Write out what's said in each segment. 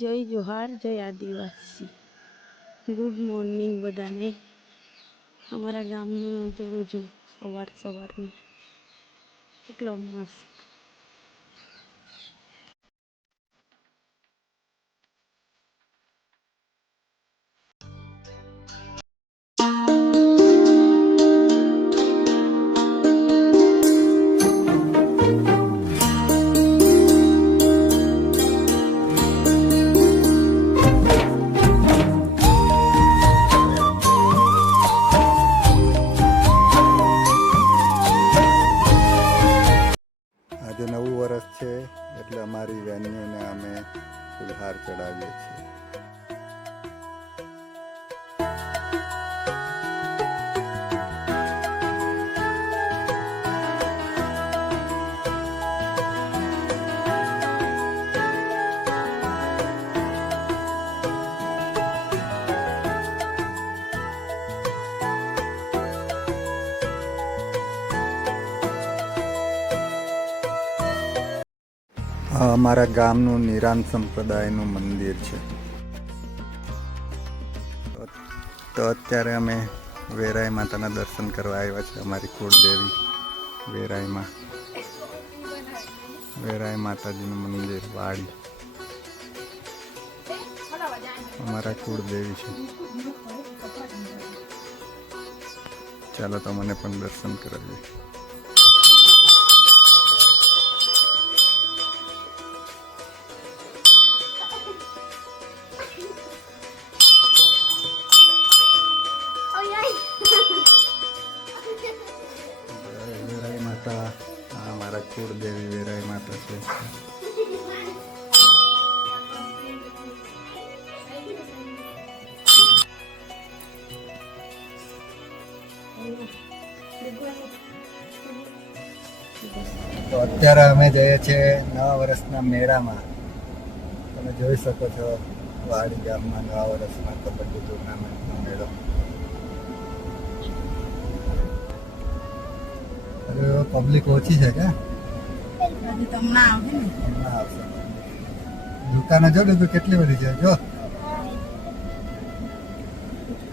જય જોહાર, જય આદિવાસી. Good morning બધાને. અમારા ગામનું જોઉં છું સવારનું એટલો મસ્ત. આજે નવું વર્ષ છે એટલે અમારી વેન્યુને અમે ફૂલહાર ચડાવીએ છીએ. અમારા ગામનું નિરાન સંપ્રદાયનું મંદિર છે. તો અત્યારે અમે વેરાઈ માતાના દર્શન કરવા આવ્યા છે. અમારી કુળદેવી વેરાઈ માતાજીનું મંદિર વાડી અમારા કુળદેવી છે. ચાલો તો મને પણ દર્શન કરાવીએ. વેરાઈ માતા અમારા કુળદેવી વેરાઈ માતા છે. તો અત્યારે અમે જઈએ છીએ નવા વર્ષના મેળામાં. તમે જોઈ શકો છો વાડી ગામમાં નવા વર્ષમાં કબડ્ડી ટુર્નામેન્ટનો મેળો. પબ્લિક ઓછી છે કે આવશે. દુકાનો જો ડૂબી કેટલી બધી છે જો.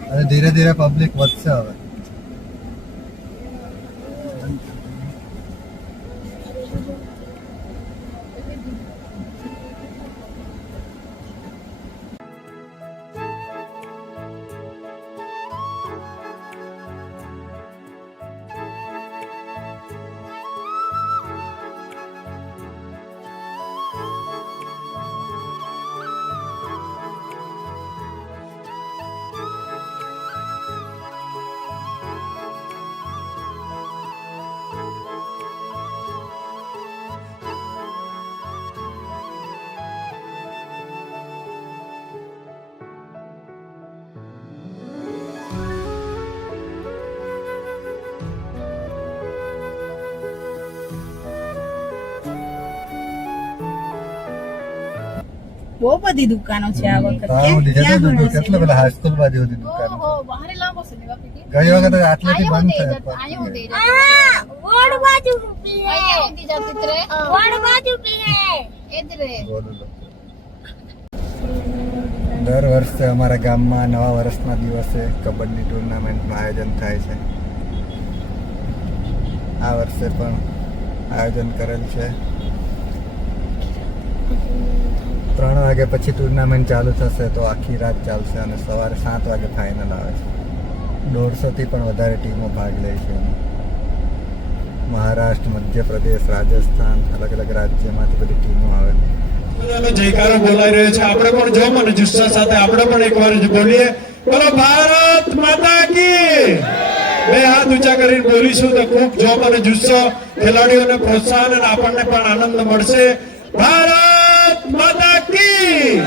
હવે ધીરે ધીરે પબ્લિક વધશે. હવે બહુ બધી દુકાનો છે આ વખતે. કેટલા પેલા હાઈસ્કૂલ બાજુ બધી દુકાનો. ગઈ વખત આટલેથી બંધ છે. દર વર્ષે અમારા ગામમાં નવા વર્ષના દિવસે કબડ્ડી ટુર્નામેન્ટનું આયોજન થાય છે. આ વર્ષે પણ આયોજન કરેલ છે. 3 વાગે પછી ટુર્નામેન્ટ ચાલુ થશે તો આખી રાત ચાલશે અને સવારે 7 વાગે ફાઇનલ આવે છે. 150થી પણ વધારે ટીમો ભાગ લે છે. મહારાષ્ટ્ર, મધ્યપ્રદેશ, રાજસ્થાન, અલગ અલગ રાજ્યમાંથી બધી ટીમો આવે છે. જયકારો બોલાઈ રહ્યો છે. આપણે પણ જો મને જુસ્સા સાથે આપણે પણ એકવાર બોલીએ, બોલો ભારત માતા કી. બે હાથ ઊંચા કરીને બોલીશું તો ખૂબ જોમ અને જુસ્સો, ખેલાડીઓને પ્રોત્સાહન અને આપણને પણ આનંદ મળશે. ભારત માતા કી.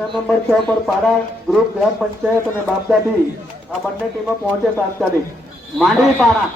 મેદાન નંબર 6 પર પારા ગ્રુપ ગ્રામ પંચાયત અને બાપદાદી આ બંને ટીમો પહોંચે તાત્કાલિક. માંડવી પારા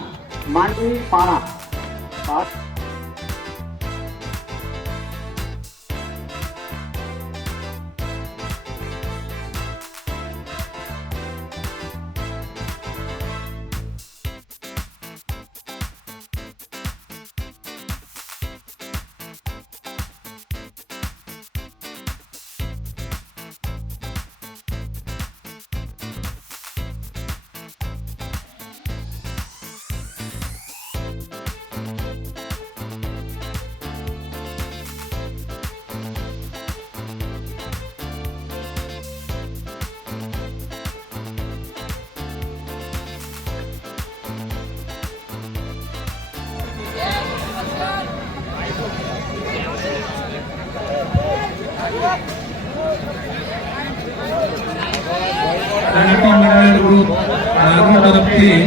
ગ્રુપ નાગર તરફથી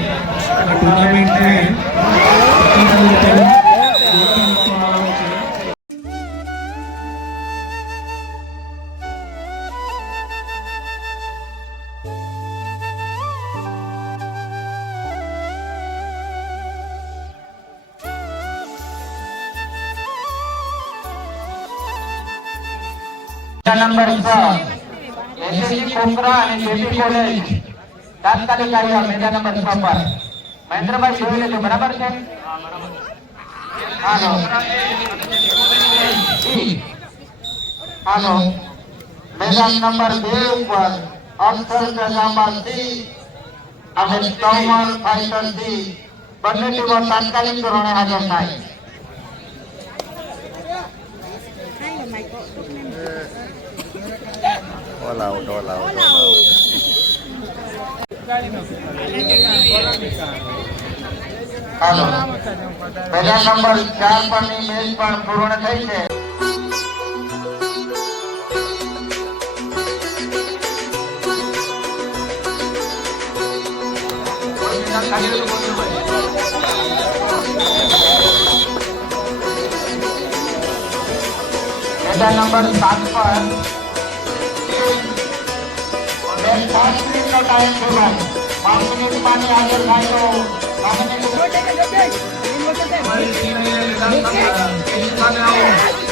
આ ટુર્નામેન્ટને નંબર 6 એસએસસી કોકરા અને જેપી કોલેજ તાત્કાલિક આવ્યા મેદાન નંબર 6 પર. મહેન્દ્રભાઈ જોઈ લેજો, બરાબર છે? હાલો મેદાન નંબર 2 ઉપર અક્ષર પ્રજાપતિ અને કૌમલ ફાઇટરથી બંને ટીમો તાત્કાલિક ધોરણે હાજર થાય. ઓલ આઉટ હાલો મેદાન નંબર 4 પરની મેચ પણ પૂર્ણ થઈ છે. મેદાન નંબર 7 પર 5 મિનિટનો ટાઈમ છે ભાઈ. 5 મિનિટ પાણી હાજર થાય તો સામાન્ય